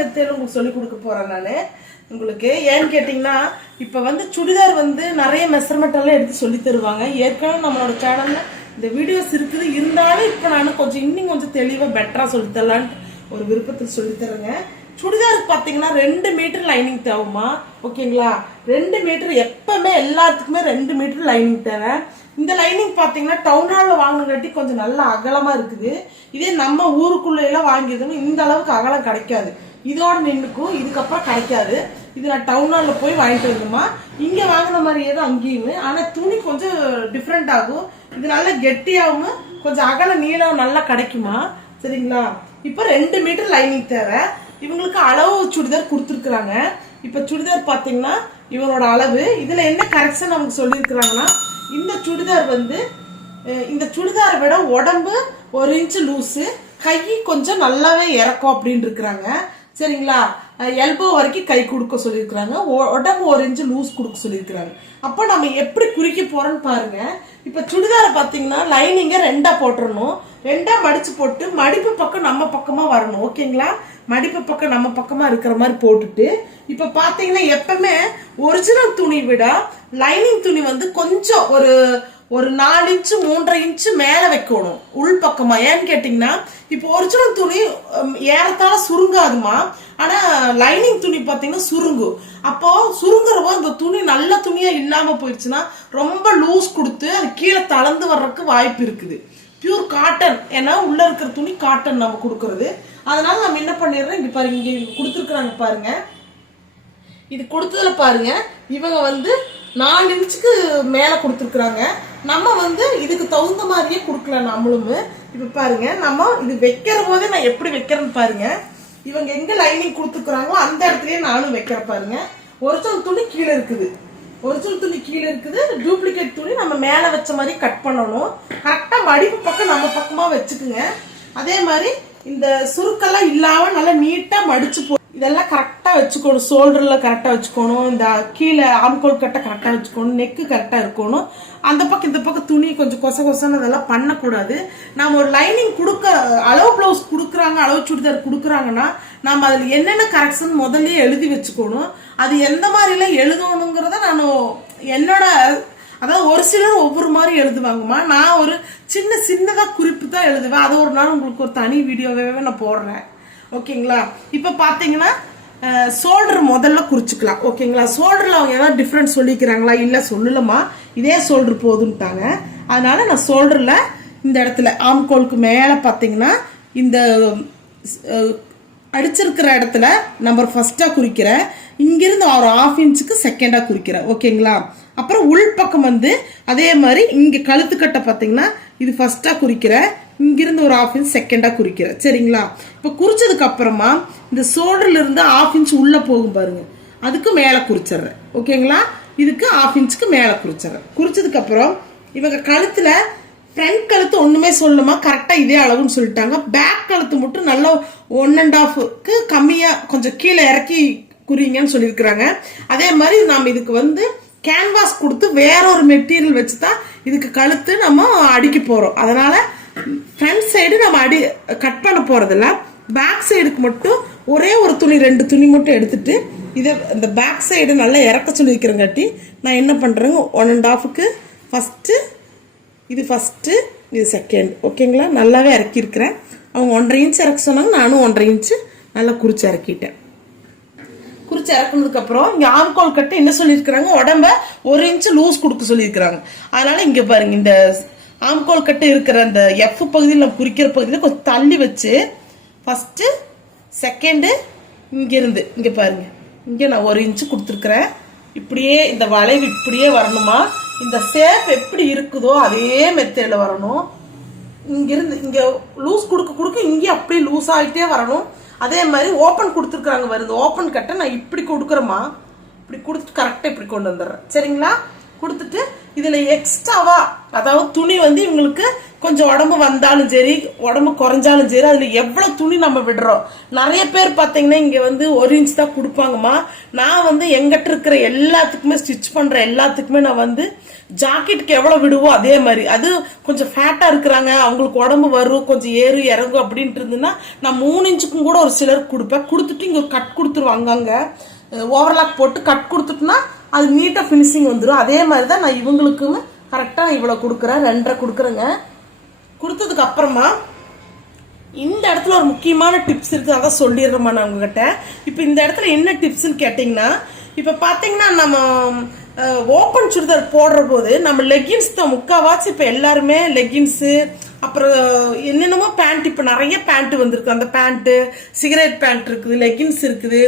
மெத்தேடும் உங்களுக்கு சொல்லி கொடுக்க போறேன் நான் உங்களுக்கு. ஏன்னு கேட்டிங்கன்னா இப்போ வந்து சுடிதார் வந்து நிறைய மெஷர்மெண்ட் எல்லாம் எடுத்து சொல்லி தருவாங்க. ஏற்கனவே நம்மளோட சேனல்ல இந்த வீடியோஸ் இருக்குது, இருந்தாலும் இப்போ நான் கொஞ்சம் இன்னும் கொஞ்சம் தெளிவாக பெட்டராக சொல்லித்தரலான்ட்டு ஒரு விருப்பத்தில் சொல்லித்தரேங்க. சுடிதாருக்கு பார்த்தீங்கன்னா 2 மீட்டர் லைனிங் தேவைமா, ஓகேங்களா? 2 மீட்டர் எப்பவுமே எல்லாத்துக்குமே 2 மீட்டர் லைனிங் தேவை. இந்த லைனிங் பார்த்தீங்கன்னா டவுன் ஹாலில் வாங்கினங்காட்டி கொஞ்சம் நல்லா அகலமாக இருக்குது. இதே நம்ம ஊருக்குள்ள எல்லாம் வாங்கியதுன்னு இந்த அளவுக்கு அகலம் கிடைக்காது, இதோட நின்றுக்கும், இதுக்கப்புறம் கிடைக்காது. இது நான் டவுன் ஹாலில் போய் வாங்கிட்டு வரணுமா, இங்கே வாங்கின மாதிரியே தான் அங்கேயுமே. ஆனால் துணி கொஞ்சம் டிஃப்ரெண்ட் ஆகும், இது நல்லா கெட்டியாகவும் கொஞ்சம் அகல நீளம் நல்லா கிடைக்குமா, சரிங்களா? இப்போ 2 மீட்டர் லைனிங் தேவை. இவங்களுக்கு அளவு சுடிதார் கொடுத்துருக்குறாங்க. இப்போ சுடிதார் பார்த்தீங்கன்னா இவங்களோட அளவு. இதில் என்ன கரெக்ஷன் நமக்கு சொல்லியிருக்கிறாங்கன்னா, இந்த சுடிதார் வந்து இந்த சுடிதாரை விட உடம்பு 1 இன்ச்சு லூஸு, கை கொஞ்சம் நல்லாவே இறக்கும் அப்படின்னு இருக்கிறாங்க, சரிங்களா? எல்போ வரைக்கும் கை கொடுக்க சொல்லியிருக்கிறாங்க, உடம்பு 1 இன்ச்சு லூஸ் கொடுக்க சொல்லியிருக்கிறாங்க. அப்போ நம்ம எப்படி குறிக்க போறோம்னு பாருங்க. இப்போ சுடிதாரை பார்த்தீங்கன்னா லைனிங்கை 2ஆ போட்டுறணும், 2ஆ மடிச்சு போட்டு மடிப்பு பக்கம் நம்ம பக்கமா வரணும், ஓகேங்களா? மடிப்பு பக்கம் நம்ம பக்கமா இருக்கிற மாதிரி போட்டுட்டு, இப்ப பாத்தீங்கன்னா எப்பவுமே ஒரிஜினல் துணி விட லைனிங் துணி வந்து கொஞ்சம் ஒரு 4 இன்ச்சு 3.5 இன்ச்சு மேல வைக்கணும் உள் பக்கமா. ஏன்னு கேட்டீங்கன்னா இப்போ ஒரிஜினல் துணி ஏறத்தால சுருங்காதுமா, ஆனா லைனிங் துணி பாத்தீங்கன்னா சுருங்கும். அப்போ சுருங்குறப்போ இந்த துணி நல்ல துணியா இல்லாம போயிடுச்சுன்னா ரொம்ப லூஸ் கொடுத்து அது கீழே தளர்ந்து வர்றதுக்கு வாய்ப்பு இருக்குது. பியூர் காட்டன், ஏன்னா உள்ள இருக்கிற துணி காட்டன் நம்ம கொடுக்கறது. அதனால நம்ம என்ன பண்ணிடுறோம், இங்க பாருங்க, இங்க கொடுத்துருக்குறாங்க பாருங்க, இது கொடுத்ததுல பாருங்க இவங்க வந்து 4 இன்ச்சுக்கு மேல கொடுத்துருக்குறாங்க. நம்ம வந்து இதுக்கு தகுந்த மாதிரியே கொடுக்கல நம்மளும். இப்ப பாருங்க நம்ம இது வைக்கிற போதே நான் எப்படி வைக்கிறேன்னு பாருங்க. இவங்க எங்க லைனிங் கொடுத்துருக்குறாங்களோ அந்த இடத்துலயே நானும் வைக்கிற பாருங்க. ஒரிஜினல் துணி கீழே இருக்குது, ஒரிஜினல் துணி கீழே இருக்குது, டூப்ளிகேட் துணி நம்ம மேல வச்ச மாதிரி கட் பண்ணணும். கரெக்டா மடிப்பு பக்கம் நம்ம பக்கமா வச்சுக்குங்க. அதே மாதிரி இந்த சுருக்கெல்லாம் இல்லாம நல்லா நீட்டா மடிச்சு இதெல்லாம் கரெக்டா வச்சுக்கணும். ஷோல்டர்ல கரெக்டா வச்சுக்கணும், இந்த கீழே ஆம்கோல் கட்டை கரெக்டா வச்சுக்கணும், நெக்கு கரெக்டா இருக்கணும். அந்த பக்கம் இந்த பக்கம் துணி கொஞ்சம் கொச கொசன்னு அதெல்லாம் பண்ணக்கூடாது. நம்ம ஒரு லைனிங் கொடுக்க அளவு பிளவுஸ் கொடுக்குறாங்க, அளவு சுடிதார் கொடுக்குறாங்கன்னா நம்ம அதுல என்னென்ன கரெக்ஷன் முதல்ல எழுதி வச்சுக்கணும். அது எந்த மாதிரிலாம் எழுதணுங்கிறத நான் என்னோட, அதாவது ஒரு சிலர் ஒவ்வொரு மாதிரி எழுதுவாங்கம்மா, நான் ஒரு சின்னதா குறிப்பு தான் எழுதுவேன். அது ஒரு நாள் உங்களுக்கு ஒரு தனி வீடியோவே நான் போடுறேன், ஓகேங்களா? இப்ப பாத்தீங்கன்னா ஷோல்டர் முதல்ல குறிச்சுக்கலாம், ஓகேங்களா? ஷோல்டர்ல அவங்க ஏதாவது டிஃப்ரெண்ட் சொல்லிக்கிறாங்களா, இல்ல சொல்லலமா, இதே ஷோல்டர் போதுன்ட்டாங்க. அதனால நான் ஷோல்டர்ல இந்த இடத்துல ஆம்கோலுக்கு மேல பாத்தீங்கன்னா இந்த அடிச்சிருக்கிற இடத்துல நம்பர் ஃபர்ஸ்டா குறிக்கிறேன், இங்கிருந்து ஒரு 1/2 இன்ச்சுக்கு செகண்டா குறிக்கிறேன், ஓகேங்களா? அப்புறம் உள் பக்கம் வந்து அதே மாதிரி இங்க கழுத்துக்கட்டை பாத்தீங்கன்னா இது ஃபர்ஸ்டா குறிக்கிறேன், இங்கிருந்து ஒரு 1/2 இன்ச் செகண்டா குறிக்கிறேன், சரிங்களா? இப்ப குறிச்சதுக்கு அப்புறமா இந்த ஷோல்டர்ல இருந்து 1/2 இன்ச் உள்ள போகும் பாருங்க, அதுக்கு மேல குறிச்சிடுறேன், ஓகேங்களா? இதுக்கு 1/2 இன்ச்சுக்கு மேல குறிச்சிடுறேன். குறிச்சதுக்கு அப்புறம் இவங்க கழுத்துல ஃப்ரண்ட் கழுத்து ஒண்ணுமே சொல்லுமா, கரெக்டா இதே அளவுன்னு சொல்லிட்டாங்க. பேக் கழுத்து மட்டும் நல்லா 1.5க்கு கம்மியா கொஞ்சம் கீழே இறக்கி குறிங்கன்னு சொல்லியிருக்கிறாங்க. அதே மாதிரி நாம இதுக்கு வந்து கேன்வாஸ் கொடுத்து வேற ஒரு மெட்டீரியல் வச்சுதான் இதுக்கு கழுத்து நம்ம அடிக்க போறோம். அதனால ஃப்ரண்ட் சைடு நம்ம கட் பண்ண போறதில்ல, பேக் சைடுக்கு மட்டும் ஒரே ஒரு துணி 2 துணி மட்டும் எடுத்துட்டு இதை இந்த பேக் சைடு நல்லா இறக்க சொல்லியிருக்கிறங்காட்டி நான் என்ன பண்றேங்க, 1.5க்கு ஃபர்ஸ்ட், இது ஃபர்ஸ்ட், இது செகண்ட், ஓகேங்களா? நல்லாவே இறக்கியிருக்கிறேன். அவங்க 1.5 இன்ச் இறக்க சொன்னாங்க, நானும் 1.5 இன்ச்சு நல்லா குறிச்சு இறக்கிட்டேன். குறிச்சு இறக்குனதுக்கு அப்புறம் இங்க ஆம்கோல் கட்டு என்ன சொல்லியிருக்கிறாங்க, உடம்ப 1 இன்ச்சு லூஸ் கொடுக்க சொல்லியிருக்கிறாங்க. அதனால இங்க பாருங்க இந்த ஆம்கோல் கட்டு இருக்கிற அந்த எஃப் பகுதியில் நம்ம குறிக்கிற பகுதியில் கொஞ்சம் தள்ளி வச்சு ஃபர்ஸ்ட் செகண்டு இங்கிருந்து இங்க பாருங்க, இங்க நான் 1 இன்ச்சு கொடுத்துருக்கிறேன். இப்படியே இந்த வளைவு இப்படியே வரணுமா, இந்த ஷேப் எப்படி இருக்குதோ அதே மெத்தேட்ல வரணும். இங்கிருந்து இங்க லூஸ் கொடுக்க இங்கே அப்படியே லூஸ் ஆகிட்டே வரணும். அதே மாதிரி ஓப்பன் கொடுத்துருக்காங்க வருது, ஓப்பன் கட்டை நான் இப்படி கொடுக்குறேம்மா, இப்படி கொடுத்துட்டு கரெக்டாக இப்படி கொண்டு வந்துடுறேன், சரிங்களா? கொடுத்துட்டு இதுல எக்ஸ்ட்ராவா அதாவது துணி வந்து இவங்களுக்கு கொஞ்சம் உடம்பு வந்தாலும் சரி உடம்பு குறைஞ்சாலும் சரி அதுல எவ்வளவு துணி நம்ம விடுறோம். நிறைய பேர் பாத்தீங்கன்னா இங்க வந்து 1 இன்ச் தான் கொடுப்பாங்கம்மா. நான் வந்து எங்கிட்ட இருக்கிற எல்லாத்துக்குமே ஸ்டிச் பண்ற எல்லாத்துக்குமே நான் வந்து ஜாக்கெட்டுக்கு எவ்வளவு விடுவோம் அதே மாதிரி. அது கொஞ்சம் ஃபேட்டா இருக்கிறாங்க, அவங்களுக்கு உடம்பு வரும் கொஞ்சம் ஏறு இறங்கும் அப்படின்ட்டு இருந்துன்னா நான் 3 இன்ச்சுக்கும் கூட ஒரு சிலருக்கு கொடுப்பேன். கொடுத்துட்டு இங்க கட் கொடுத்துருவாங்க, அங்க ஓவர்லாக் போட்டு கட் கொடுத்துட்டுனா அது நீட்டா ஃபினிஷிங் வந்துடும். அதே மாதிரி தான் நான் இவங்களுக்குமே கரெக்டா இவ்வளவு கொடுக்குறேன், 2.5 கொடுக்குறேங்க. கொடுத்ததுக்கு அப்புறமா இந்த இடத்துல ஒரு முக்கியமான டிப்ஸ் இருக்கு, அதான் சொல்லிடுறேம்மா நான் உங்ககிட்ட. இப்போ இந்த இடத்துல என்ன டிப்ஸ்ன்னு கேட்டிங்கன்னா, இப்போ பார்த்தீங்கன்னா நம்ம ஓப்பன் சுடிதார் போடுற போது நம்ம லெகின்ஸ் தான் முக்காவாச்சு. இப்போ எல்லாருமே லெகின்ஸு அப்புறம் என்னென்னமோ பேண்ட், இப்போ நிறைய பேண்ட் வந்திருக்கு. அந்த பேண்ட்டு சிகரெட் பேண்ட் இருக்குது, லெகின்ஸ் இருக்குது,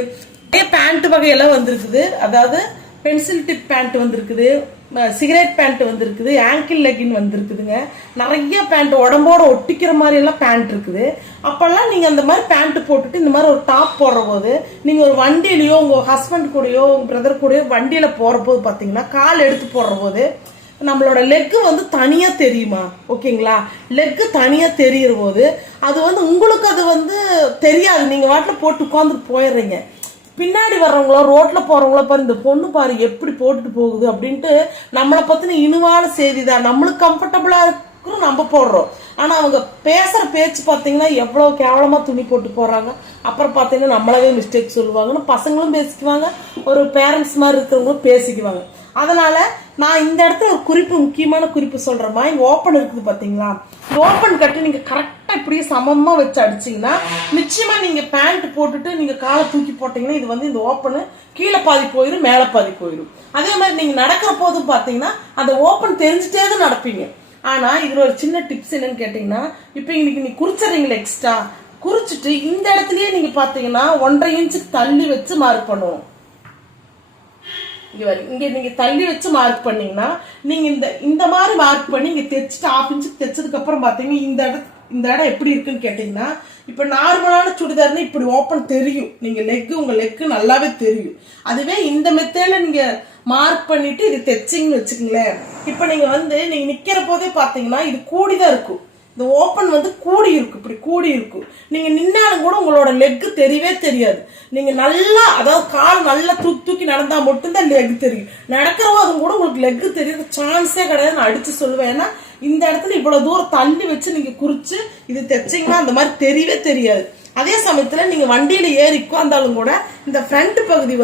நிறைய பேண்ட் வகையெல்லாம் வந்திருக்குது. அதாவது பென்சில் டிப் பேண்ட் வந்திருக்குது, சிகரெட் பேண்ட் வந்திருக்குது, ஆங்கிள் லெகின் வந்திருக்குதுங்க. நிறைய பேண்ட் உடம்போட ஒட்டிக்கிற மாதிரி எல்லாம் பேண்ட் இருக்குது. அப்பெல்லாம் நீங்க அந்த மாதிரி பேண்ட் போட்டுட்டு இந்த மாதிரி ஒரு டாப் போடுற போது நீங்க ஒரு வண்டியிலயோ உங்க ஹஸ்பண்ட் கூடயோ உங்க பிரதர் கூடயோ வண்டியில போற போது பாத்தீங்கன்னா கால் எடுத்து போடுற போது நம்மளோட லெக்கு வந்து தனியா தெரியுமா? ஓகேங்களா? லெக்கு தனியா தெரியுற போது அது வந்து உங்களுக்கு அது வந்து தெரியாது. நீங்க வாட்டில போட்டு உட்காந்துட்டு போயிடுறீங்க. பின்னாடி வர்றவங்களோ ரோட்ல போறவங்களோ பாரு இந்த பொண்ணு பாரு எப்படி போட்டுட்டு போகுது அப்படின்ட்டு நம்மளை பத்தின இனிவான செய்தி தான். நம்மளுக்கு கம்ஃபர்டபுளா இருக்கும் நம்ம போடுறோம். ஆனா அவங்க பேசுற பேச்சு பாத்தீங்கன்னா எவ்வளவு கேவலமா துணி போட்டு போறாங்க. அப்புறம் பாத்தீங்கன்னா நம்மளவே மிஸ்டேக் சொல்லுவாங்கன்னு பசங்களும் பேசிக்குவாங்க, ஒரு பேரண்ட்ஸ் மாதிரி இருக்கிறவங்களும் பேசிக்குவாங்க. அதனால நான் இந்த இடத்துல ஒரு குறிப்பு, முக்கியமான குறிப்பு சொல்றேம்மா. இங்க ஓப்பன் இருக்குது பாத்தீங்களா? ஓப்பன் கட்டி நீங்க கரெக்டா இப்படியே சமமா வச்சு அடிச்சீங்கன்னா நிச்சயமா நீங்க பேண்ட் போட்டுட்டு நீங்க காலை தூக்கி போட்டீங்கன்னா இது வந்து இந்த ஓப்பனு கீழே பாதி போயிடும், மேல பாதி போயிடும். அதே மாதிரி நீங்க நடக்கிற போதும் பாத்தீங்கன்னா அந்த ஓப்பன் தெரிஞ்சுட்டே தான் நடப்பீங்க. ஆனா இதுல ஒரு சின்ன டிப்ஸ் என்னன்னு கேட்டீங்கன்னா, இப்ப இன்னைக்கு நீ குறிச்சறீங்களா எக்ஸ்ட்ரா குறிச்சிட்டு இந்த இடத்துலயே நீங்க பாத்தீங்கன்னா 1.5 இன்ச்சுக்கு தள்ளி வச்சு மார்க் பண்ணுவோம். இங்க நீங்க தள்ளி வச்சு மார்க் பண்ணீங்கன்னா நீங்க இந்த மாதிரி மார்க் பண்ணி இங்க தைச்சிட்டு 1/2 இன்ச்சுக்கு தைச்சதுக்கு அப்புறம் பாத்தீங்கன்னா இந்த இடம் எப்படி இருக்குன்னு கேட்டீங்கன்னா, இப்ப நார்மலான சுடிதார்னு இப்படி ஓப்பன் தெரியும், நீங்க உங்க லெக்கு நல்லாவே தெரியும். அதுவே இந்த மெத்தேல நீங்க மார்க் பண்ணிட்டு இது தைச்சிங்கன்னு வச்சுக்கோங்களேன். இப்ப நீங்க நீங்க நிக்கிற போதே பாத்தீங்கன்னா இது கூடிதான் இருக்கும். இந்த ஓப்பன் வந்து கூடி இருக்கு, இப்படி கூடி இருக்கும். நீங்க நின்னாலும் கூட உங்களோட லெக் தெரியவே தெரியாது. நீங்க நல்லா அதாவது கால் நல்லா தூக்கி நடந்தா மட்டும்தான் லெக் தெரியும். நடக்கிறவங்க கூட உங்களுக்கு லெக் தெரியறது சான்ஸே கிடையாது, நான் அடிச்சு சொல்லுவேன். ஏன்னா இந்த இடத்துல இவ்வளவு தூரம் தள்ளி வச்சு நீங்க குறிச்சு இது தைச்சீங்கன்னா அந்த மாதிரி தெரியவே தெரியாது. அதே சமயத்துல நீங்க வண்டியில ஏறி உட்கார்ந்தாலும் கூட இந்த ஃப்ரண்ட் பகுதி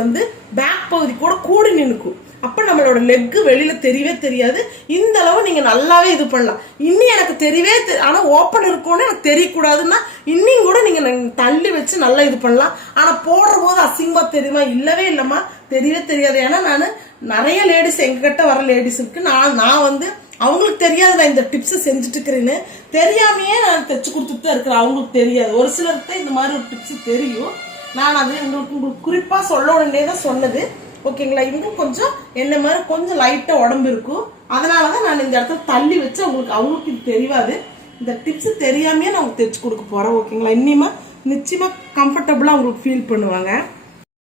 பேக் பகுதி கூட கூடி நின்னுக்கும். அப்ப நம்மளோட லெக் வெளியில தெரியவே தெரியாது. இந்த அளவு நீங்க நல்லாவே இது பண்ணலாம். இன்னும் எனக்கு தெரியவே ஆனா ஓப்பன் இருக்கும்னு எனக்கு தெரியக்கூடாதுன்னா இன்னும் கூட நீங்க தள்ளி வச்சு நல்லா இது பண்ணலாம். ஆனா போடுற போது அசிங்கமா தெரியுமா? இல்லவே இல்லம்மா, தெரியவே தெரியாது. ஏன்னா நான் நிறைய லேடிஸ் எங்ககிட்ட வர லேடிஸுக்கு நான் அவங்களுக்கு தெரியாது நான் இந்த டிப்ஸ் செஞ்சுட்டு இருக்கிறேன்னு, தெரியாமையே நான் தைச்சு கொடுத்துட்டு தான் இருக்கிறேன். அவங்களுக்கு தெரியாது. ஒரு சிலருக்கு இந்த மாதிரி ஒரு டிப்ஸ் தெரியும். நான் அது உங்களுக்கு குறிப்பா சொல்ல உடனே தான் சொன்னது. ஓகேங்களா? இவங்க கொஞ்சம் என்ன மாதிரி கொஞ்சம் லைட்டா உடம்பு இருக்கும். அதனாலதான் நான் இந்த இடத்துல தள்ளி வச்சு அவங்களுக்கு இது தெரியாது. இந்த டிப்ஸ் தெரியாமையே நான் உங்களுக்கு தைச்சு கொடுக்க போறேன். ஓகேங்களா? இன்னிமா நிச்சயமா கம்ஃபர்டபுளா அவங்களுக்கு ஃபீல் பண்ணுவாங்க.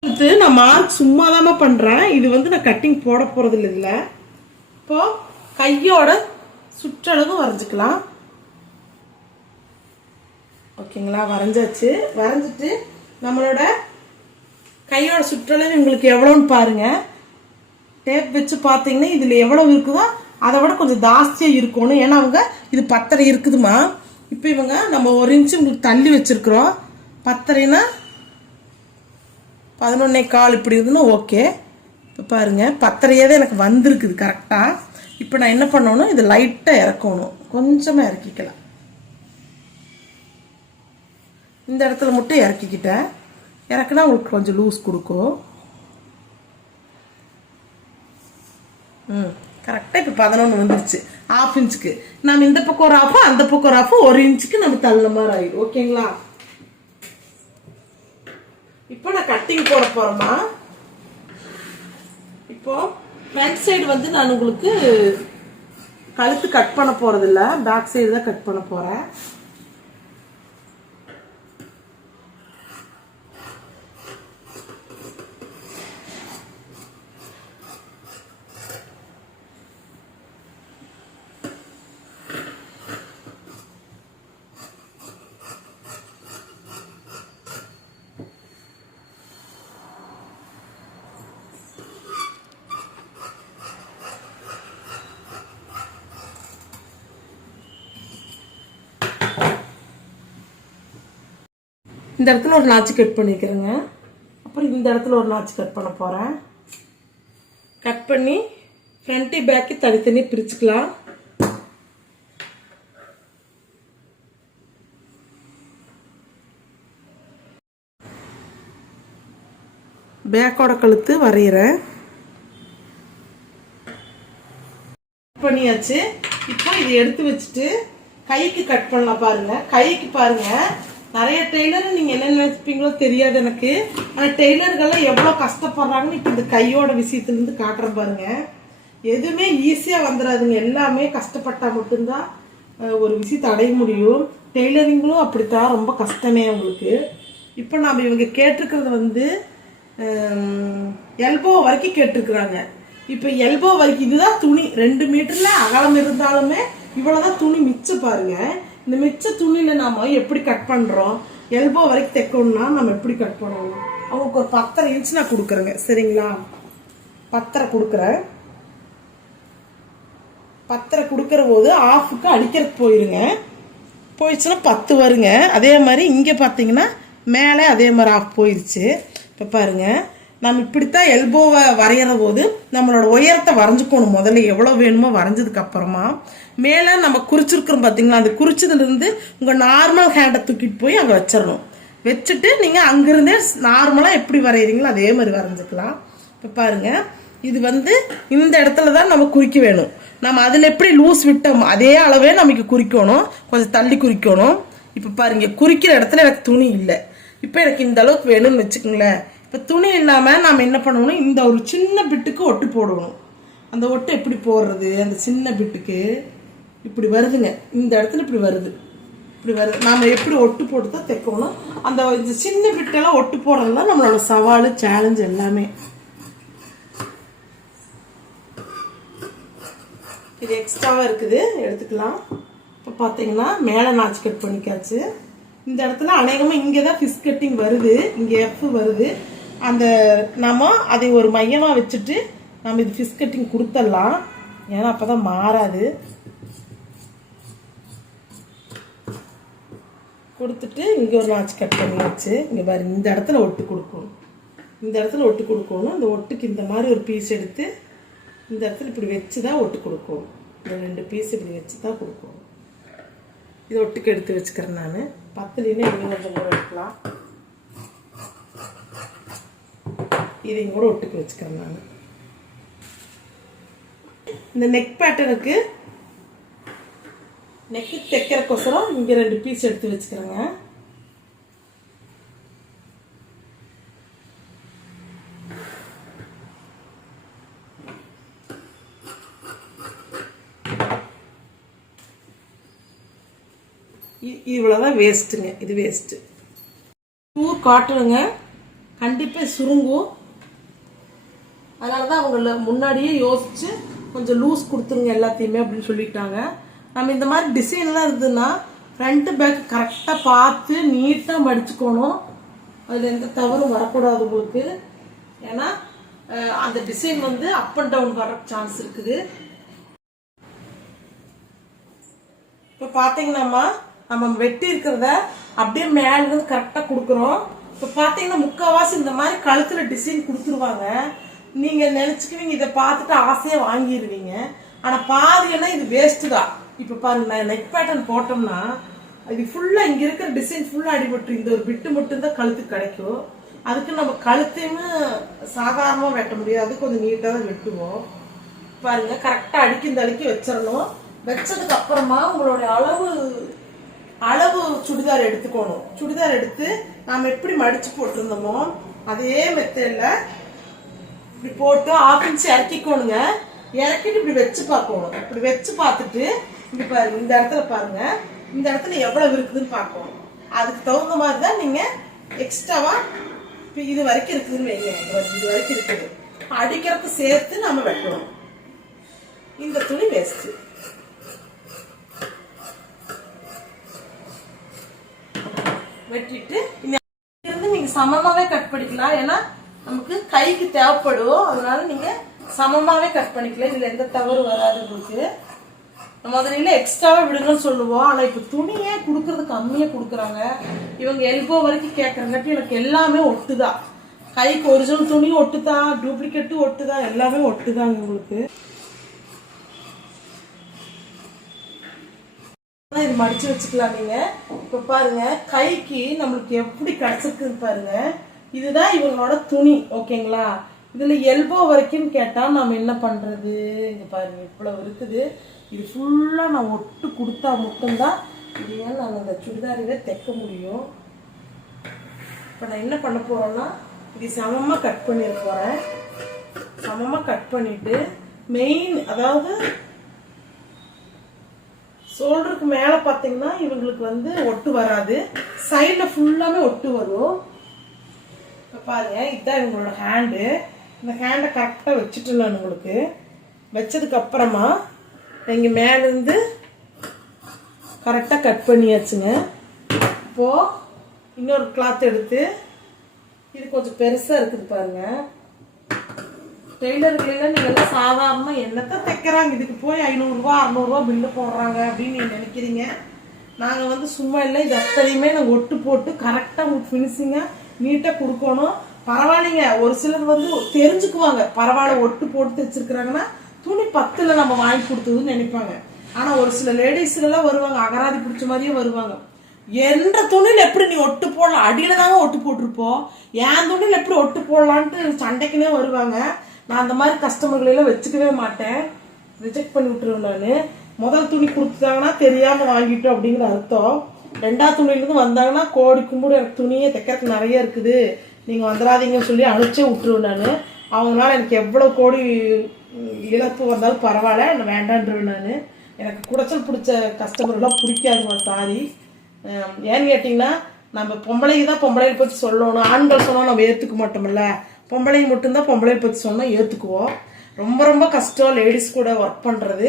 இது நான் மார்க் சும்மாதாம பண்றேன். இது நான் கட்டிங் போட போறது இல்லை. இப்போ கையோட சுற்றளவு வரைஞ்சுக்கலாம். ஓகேங்களா? வரைஞ்சாச்சு. வரைஞ்சிட்டு நம்மளோட கையோட சுற்றளவு உங்களுக்கு எவ்வளோன்னு பாருங்க. டேப் வச்சு பார்த்தீங்கன்னா இதுல எவ்வளவு இருக்குதோ அதை விட கொஞ்சம் ஜாஸ்தியா இருக்கணும். ஏன்னா அவங்க இது 10.5 இருக்குதுமா. இப்போ நம்ம 1 இன்ச்சு உங்களுக்கு தள்ளி வச்சிருக்கிறோம். 10.5னா 11.25 இப்படி இருக்குதுன்னா ஓகே. இப்போ பாருங்க 10.5 தான் எனக்கு வந்திருக்குது கரெக்டா. இப்போ நான் என்ன பண்ணணும், இது லைட்டா இறக்கணும், கொஞ்சமா இறக்கிக்கலாம். இந்த இடத்துல மட்டும் இறக்கிக்கிட்டேன். இறக்குனா உங்களுக்கு கொஞ்சம் லூஸ் கொடுக்கும். கரெக்டாக இப்போ 11 வந்துருச்சு. 1/2 இன்ச்சுக்கு நம்ம இந்த பக்கம் ஒரு ஆஃப், அந்த பக்கம் ஒரு ஆஃப், 1 இன்ச்சுக்கு நம்ம தள்ள மாதிரி ஆயிடும். ஓகேங்களா? இப்போ நான் கட்டிங் போட போறேம்மா. இப்போ ஃப்ரண்ட் சைடு நான் உங்களுக்கு கழுத்து கட் பண்ண போறது இல்லை, பேக் சைடு தான் கட் பண்ண போறேன். இந்த இடத்துல ஒரு நாச்சு கட் பண்ணிக்கிறேங்க. அப்புறம் இந்த இடத்துல ஒரு நாச்சு கட் பண்ண போகிறேன். கட் பண்ணி ஃப்ரண்ட்டு பேக்கு தனித்தனி பிரிச்சுக்கலாம். பேக்கோட கழுத்து வரைகிறேன். பண்ணியாச்சு. இப்போ இதை எடுத்து வச்சுட்டு கைக்கு கட் பண்ணலாம். பாருங்க, கைக்கு பாருங்க, நிறைய டெய்லர் நீங்க என்ன நினைப்பீங்களோ தெரியாது எனக்கு. ஆனால் டெய்லர்கள்லாம் எவ்வளோ கஷ்டப்படுறாங்கன்னு இப்போ இந்த கையோட விஷயத்துலேருந்து காட்டுறேன் பாருங்க. எதுவுமே ஈஸியாக வந்துடாதுங்க. எல்லாமே கஷ்டப்பட்டால் மட்டும்தான் ஒரு விஷயத்தை அடைய முடியும். டெய்லரிங்களும் அப்படித்தான், ரொம்ப கஷ்டமே உங்களுக்கு. இப்போ நாம் இவங்க கேட்டிருக்கிறது வந்து எல்போ வரைக்கும் கேட்டிருக்கிறாங்க. இப்போ எல்போ வரைக்கும் இதுதான் துணி. 2 மீட்டர்ல அகலம் இருந்தாலுமே இவ்வளவுதான் துணி மிச்சம். பாருங்க, இந்த மிச்ச துணியில நாம எப்படி கட் பண்றோம். எல்போ வரைக்கும் தைக்கணும்னா நம்ம எப்படி கட் பண்ணணும். அவங்களுக்கு ஒரு 10.5 இன்ச் நான் கொடுக்குறேங்க. சரிங்களா, 10.5 கொடுக்குறேன். 10.5 கொடுக்குற போது ஆஃபுக்கு அடிக்கிறதுக்கு போயிருங்க. போயிடுச்சுன்னா 10 வருங்க. அதே மாதிரி இங்கே பார்த்தீங்கன்னா மேலே அதே மாதிரி ஆஃப் போயிடுச்சு. இப்போ பாருங்க, நம்ம இப்படித்தான் எல்போவை வரைகிற போது நம்மளோட உயரத்தை வரைஞ்சிக்கணும். முதல்ல எவ்வளோ வேணுமோ வரைஞ்சதுக்கு அப்புறமா மேலே நம்ம குறிச்சிருக்கிறோம் பார்த்தீங்களா, அந்த குறிச்சதுலேருந்து உங்கள் நார்மல் ஹேண்டை தூக்கிட்டு போய் அங்கே வச்சிடணும். வச்சுட்டு நீங்கள் அங்கிருந்தே நார்மலாக எப்படி வரைகிறீங்களோ அதே மாதிரி வரைஞ்சிக்கலாம். இப்போ பாருங்க, இது வந்து இந்த இடத்துல தான் நம்ம குறிக்க வேணும். நம்ம அதில் எப்படி லூஸ் விட்டோம் அதே அளவே நமக்கு குறிக்கணும். கொஞ்சம் தள்ளி குறிக்கணும். இப்போ பாருங்க, குறிக்கிற இடத்துல எனக்கு துணி இல்லை. இப்போ எனக்கு இந்த அளவுக்கு வேணும்னு வச்சுக்கோங்களேன். இப்போ துணி இல்லாமல் நம்ம என்ன பண்ணணும், இந்த ஒரு சின்ன பிட்டுக்கு ஒட்டு போடணும். அந்த ஒட்டு எப்படி போடுறது, அந்த சின்ன பிட்டுக்கு இப்படி வருதுங்க. இந்த இடத்துல இப்படி வருது, இப்படி வருது. நாம் எப்படி ஒட்டு போட்டு தான் தைக்கணும். அந்த சின்ன பிட்டெல்லாம் ஒட்டு போடுறது தான் நம்மளோட சவால், சேலஞ்ச் எல்லாமே. இது எக்ஸ்ட்ராவாக இருக்குது, எடுத்துக்கலாம். இப்போ பார்த்தீங்கன்னா மேலே நாச்சு கட் பண்ணிக்காச்சு. இந்த இடத்துல அநேகமாக இங்கே தான் ஃபிஷ் கட்டிங் வருது, இங்கே எஃப் வருது. அந்த நம்ம அதை ஒரு மையமாக வச்சுட்டு நம்ம இது ஃபிஷ் கட்டிங் கொடுத்துடலாம். ஏன்னா அப்போ தான் மாறாது. கொடுத்துட்டு இங்கே ஒரு நாச்சு கட் பண்ணியாச்சு. இங்கே பாருங்க, இந்த இடத்துல ஒட்டு கொடுக்கணும். இந்த இடத்துல ஒட்டு கொடுக்கணும். இந்த ஒட்டுக்கு இந்த மாதிரி ஒரு பீஸ் எடுத்து இந்த இடத்துல இப்படி வச்சு தான் ஒட்டு கொடுக்கணும். இந்த 2 பீஸ் இப்படி வச்சு தான் கொடுக்கணும். இது ஒட்டுக்கு எடுத்து வச்சுக்கிறேன் நான். 10லின்னு இன்னும் கொஞ்சம் கூட எடுக்கலாம். இதையும் கூட ஒட்டுக்கு வச்சுக்கிறேன் நான். இந்த நெக் பேட்டர்னுக்கு நெக்கு தைக்கிறக்கோசரம் இங்கே 2 பீஸ் எடுத்து வச்சுக்கிறேங்க. இவ்வளோதான் வேஸ்ட்டுங்க. இது வேஸ்ட்டு. டூர் காட்டணுங்க, கண்டிப்பாக சுருங்கும். அதனால தான் அவங்கள முன்னாடியே யோசிச்சு கொஞ்சம் லூஸ் கொடுத்துருங்க எல்லாத்தையுமே அப்படின்னு சொல்லிட்டாங்க. நம்ம இந்த மாதிரி டிசைன்லாம் இருந்ததுன்னா ஃப்ரண்ட் பேக் கரெக்டாக பார்த்து நீட்டாக மடிச்சுக்கணும். அதில் எந்த தவறும் வரக்கூடாது உங்களுக்கு. ஏன்னா அந்த டிசைன் வந்து அப் அண்ட் டவுன் வர சான்ஸ் இருக்குது. இப்போ பார்த்தீங்கன்னா நம்ம வெட்டி இருக்கிறத அப்படியே மேலேருந்து கரெக்டாக கொடுக்குறோம். இப்போ பார்த்தீங்கன்னா முக்கால்வாசி இந்த மாதிரி கழுத்தில் டிசைன் கொடுத்துருவாங்க. நீங்கள் நினச்சிக்குவீங்க இதை பார்த்துட்டு ஆசையாக வாங்கிடுவீங்க. ஆனால் பாதினா இது வேஸ்ட்டு தான். இப்போ பாருங்க, நான் நெக் பேட்டர்ன் போட்டோம்னா இது ஃபுல்லாக இங்கே இருக்கிற டிசைன் ஃபுல்லாக அடிபட்டு இந்த ஒரு பிட்டு மட்டும்தான் கழுத்துக்கு கிடைக்கும். அதுக்கு நம்ம கழுத்தையுமே சாதாரணமாக வெட்ட முடியாது, கொஞ்சம் நீட்டாக தான் வெட்டுவோம். பாருங்க, கரெக்டாக அடிக்கி இந்த அடிக்கி வச்சிடணும். வச்சதுக்கு அப்புறமா உங்களுடைய அளவு சுடிதார் எடுத்துக்கணும். சுடிதார் எடுத்து நாம் எப்படி மடிச்சு போட்டிருந்தோமோ அதே மெத்தட்ல இப்படி போட்டு 1/2 இன்ச் இறக்கிக்கோணுங்க. இறக்கிட்டு இப்படி வச்சு பார்க்கணும். இப்படி வச்சு பார்த்துட்டு இப்படி பாருங்க, இந்த இடத்துல பாருங்க, இந்த இடத்துல எவ்வளவு இருக்குதுன்னு பார்க்கணும். அதுக்கு தகுந்த மாதிரி தான் நீங்க எக்ஸ்ட்ராவா இப்போ இது வரைக்கும் இருக்குதுன்னு வைங்க. இது வரைக்கும் இருக்குது, அடிக்கிறதுக்கு சேர்த்து நம்ம வெட்டணும். இந்த துணி வேஸ்ட். வெட்டிட்டு இருந்து நீங்க சமமாவே கட் பண்ணிக்கலாம். ஏன்னா நமக்கு கைக்கு தேவைப்படும். அதனால நீங்க சமமாவே கட் பண்ணிக்கலாம். இதுல எந்த தவறு வராது உங்களுக்கு. முதல்ல எக்ஸ்ட்ராவா விடுங்கன்னு சொல்லுவோம். ஆனா இப்ப துணியே கொடுக்கறது கம்மியா கொடுக்குறாங்க. இவங்க எல்போ வரைக்கும் கேட்கறங்காட்டி எனக்கு எல்லாமே ஒட்டுதான். கைக்கு ஒரிஜினல் துணி ஒட்டுதான், டூப்ளிகேட்டு ஒட்டுதான், எல்லாமே ஒட்டுதாங்க உங்களுக்கு. இது மடிச்சு வச்சுக்கலாம் நீங்க. இப்ப பாருங்க கைக்கு நம்மளுக்கு எப்படி கிடைச்சிருக்குன்னு பாருங்க. இதுதான் இவங்களோட துணி. ஓகேங்களா? இதுல எல்போ வரைக்கும் கேட்டா நம்ம என்ன பண்றது? இங்க பாருங்க இவ்வளவு இருக்குது. இது ஃபுல்லா நான் ஒட்டு கொடுத்தா மட்டும்தான் இதையே நான் அந்த சுடிதாரிலே தைக்க முடியும். இப்போ நான் என்ன பண்ண போறேன்னா இது சமமா கட் பண்ணிட போறேன். சமமா கட் பண்ணிட்டு மெயின் அதாவது ஷோல்டருக்கு மேல பாத்தீங்கன்னா இவங்களுக்கு வந்து ஒட்டு வராது, சைட்ல ஃபுல்லாமே ஒட்டு வரும். இப்போ பாருங்க இதுதான் இவங்களோட ஹேண்டு. இந்த ஹேண்டை கரெக்டா வச்சுட்டு நான் உங்களுக்கு வச்சதுக்கு அப்புறமா இங்க மேல இருந்து கரெக்டா கட் பண்ணியாச்சுங்க. இப்போ இன்னொரு கிளாத் எடுத்து இது கொஞ்சம் பெருசா இருக்குது பாருங்க. டெய்லர்களெல்லாம் நீங்க எல்லாம் சாதாரணமா என்னத்தான் தைக்கிறாங்க, இதுக்கு போய் 500 ரூபா 600 ரூபா பில்லு போடுறாங்க அப்படின்னு நீங்க நினைக்கிறீங்க. நாங்க வந்து சும்மா இல்லை, இது அத்தனையுமே நாங்கள் ஒட்டு போட்டு கரெக்டா உங்களுக்கு ஃபினிஷிங்கா நீட்டா கொடுக்கணும். பரவாயில்லைங்க, ஒரு சிலர் வந்து தெரிஞ்சுக்குவாங்க, பரவாயில்ல ஒட்டு போட்டு தைச்சிருக்கிறாங்கன்னா துணி 10ல நம்ம வாங்கி கொடுத்ததுன்னு நினைப்பாங்க. ஆனா ஒரு சில லேடிஸ்ல எல்லாம் வருவாங்க, அகராதி பிடிச்ச மாதிரியே வருவாங்க. என்ற துணியில எப்படி நீ ஒட்டு போடலாம், அடியில தாங்க ஒட்டு போட்டிருப்போம், என் துணியில எப்படி ஒட்டு போடலான்ட்டு சண்டைக்குன்னே வருவாங்க. நான் அந்த மாதிரி கஸ்டமர்களெல்லாம் வச்சுக்கவே மாட்டேன், ரிஜெக்ட் பண்ணி விட்டுருவேன். நான் முதல் துணி கொடுத்துட்டாங்கன்னா தெரியாம வாங்கிட்டோம் அப்படிங்கிற அர்த்தம். 2வது துணியிலிருந்து வந்தாங்கன்னா கோடி கும்பிடு எனக்கு துணியே தைக்கிறதுக்கு நிறைய இருக்குது, நீங்க வந்துடாதீங்கன்னு சொல்லி அனுப்பிச்சே விட்டுருவேன். நான் அவங்களால எனக்கு எவ்வளவு கோடி இழப்பு வந்தாலும் பரவாயில்ல, நான் வேண்டான்றேன். நான் எனக்கு குடைச்சல் பிடிச்ச கஸ்டமர்லாம் பிடிக்காதுமா, சாரி. ஏன்னு கேட்டிங்கன்னா நம்ம பொம்பளைக்கு தான் பொம்பளையை பற்றி சொல்லணும், ஆண்கள் சொன்னால் நம்ம ஏற்றுக்க மாட்டோம்ல. பொம்பளைங்க மட்டும்தான் பொம்பளையை பற்றி சொன்னால் ஏற்றுக்குவோம். ரொம்ப ரொம்ப கஷ்டம் லேடிஸ் கூட ஒர்க் பண்ணுறது.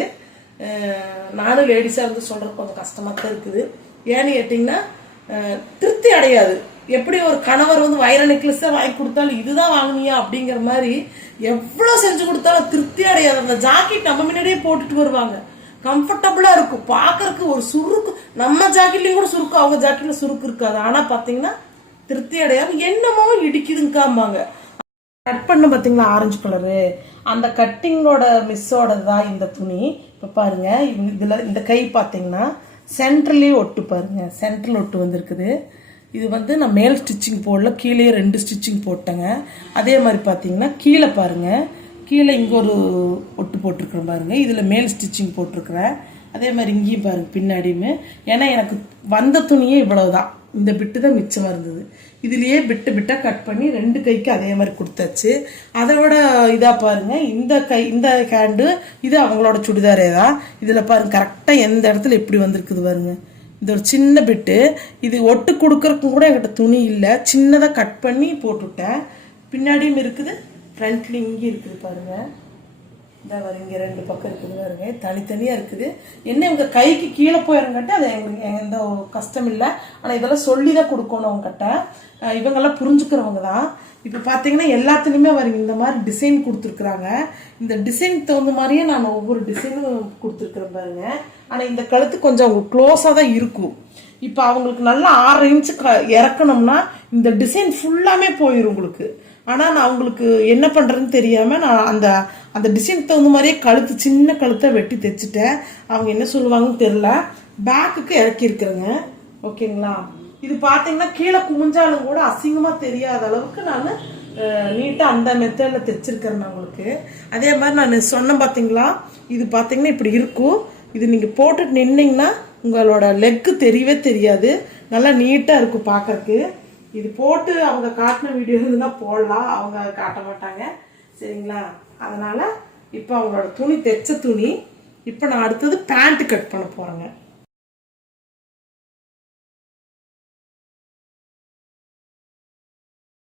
நானும் லேடிஸாக இருந்து சொல்கிறது கொஞ்சம் கஷ்டமாக தான் இருக்குது. ஏன்னு கேட்டிங்கன்னா திருப்தி அடையாது. எப்படி ஒரு கணவர் வந்து வைர நெக்லஸை வாங்கி கொடுத்தாலும் இதுதான் வாங்கினியா அப்படிங்கிற மாதிரி எவ்வளோ செஞ்சு கொடுத்தாலும் திருப்தி அடையாது. அந்த ஜாக்கெட் நம்ம முன்னாடியே போட்டுட்டு வருவாங்க, கம்ஃபர்டபுளா இருக்கும், பாக்குறதுக்கு ஒரு சுருக்கு. நம்ம ஜாக்கெட்லயும் கூட சுருக்கு, அவங்க ஜாக்கெட்ல சுருக்கு இருக்காது. ஆனா பாத்தீங்கன்னா திருப்தி அடையாம என்னமோ இடிக்குதுங்காம்பாங்க. கட் பண்ண பாத்தீங்களா ஆரஞ்சு கலரு, அந்த கட்டிங்கோட மிஸ்ஸோட தான் இந்த துணி. இப்ப பாருங்க இதுல இந்த கை பாத்தீங்கன்னா சென்ட்ரலே ஒட்டு பாருங்க, சென்ட்ரல் ஒட்டு வந்திருக்குது. இது வந்து நான் மேல் ஸ்டிச்சிங் போடல, கீழே 2 ஸ்டிச்சிங் போட்டேங்க. அதே மாதிரி பாத்தீங்கன்னா கீழே பாருங்க, கீழே இங்கே ஒரு ஒட்டு போட்டிருக்கிறேன் பாருங்க, இதில் மேல் ஸ்டிச்சிங் போட்டிருக்கிறேன். அதே மாதிரி இங்கேயும் பாருங்க பின்னாடியுமே. ஏன்னா எனக்கு வந்த துணியே இவ்வளவுதான், இந்த பிட்டு தான் மிச்சமாக இருந்தது. இதுலேயே பிட்டு பிட்டாக கட் பண்ணி 2 கைக்கு அதே மாதிரி கொடுத்தாச்சு. அதை விட இதாக பாருங்க, இந்த ஹேண்டு இது அவங்களோட சுடிதாரே தான். இதில் பாருங்க கரெக்டாக எந்த இடத்துல எப்படி வந்திருக்குது பாருங்க. இந்த ஒரு சின்ன பிட்டு, இது ஒட்டு கொடுக்கறதுக்கும் கூட என்கிட்ட துணி இல்லை, சின்னதாக கட் பண்ணி போட்டுவிட்டேன். பின்னாடியும் இருக்குது, ஃப்ரண்ட்ல இங்கே இருக்குது பாருங்க. இந்த பாருங்க இங்கே 2 பக்கம் இருக்குது பாருங்க, தனித்தனியாக இருக்குது. என்ன இவங்க கைக்கு கீழே போயிறங்காட்டி அது எங்களுக்கு எந்த கஷ்டம் இல்லை. ஆனால் இதெல்லாம் சொல்லி தான் கொடுக்கணும் அவங்ககிட்ட, இவங்கெல்லாம் புரிஞ்சுக்கிறவங்க தான். இப்போ பார்த்தீங்கன்னா எல்லாத்துலேயுமே பாருங்க இந்த மாதிரி டிசைன் கொடுத்துருக்குறாங்க. இந்த டிசைன் தகுந்த மாதிரியே நான் ஒவ்வொரு டிசைனும் கொடுத்துருக்குறேன் பாருங்க. ஆனால் இந்த கழுத்து கொஞ்சம் அவங்களுக்கு க்ளோஸாக தான் இருக்கும். இப்போ அவங்களுக்கு நல்லா 6 இன்ச்சு இறக்கணும்னா இந்த டிசைன் ஃபுல்லாமே போயிடும் உங்களுக்கு. ஆனால் நான் அவங்களுக்கு என்ன பண்ணுறதுன்னு தெரியாமல் நான் அந்த டிசைன் தகுந்த மாதிரியே கழுத்து சின்ன கழுத்தை வெட்டி தைச்சிட்டேன். அவங்க என்ன சொல்லுவாங்கன்னு தெரியல. பேக்குக்கு இறக்கி இருக்கிறேங்க. ஓகேங்களா? இது பார்த்தீங்கன்னா கீழே குமிஞ்சாலும் கூட அசிங்கமாக தெரியாத அளவுக்கு நான் நீட்டாக அந்த மெத்தடில் தைச்சிருக்கிறேன் உங்களுக்கு. அதே மாதிரி நான் சொன்னேன் பார்த்தீங்களா, இது பார்த்தீங்கன்னா இப்படி இருக்கும். இது நீங்கள் போட்டுட்டு நின்னீங்கன்னா உங்களோட லெக்கு தெரியவே தெரியாது, நல்லா நீட்டாக இருக்கும் பார்க்கறதுக்கு. இது போட்டு அவங்க காட்டின வீடியோ இருந்தால் போடலாம், அவங்க காட்ட மாட்டாங்க சரிங்களா. அதனால் இப்போ அவங்களோட துணி தைச்ச துணி. இப்போ நான் அடுத்தது பேண்ட் கட் பண்ண போகிறேங்க.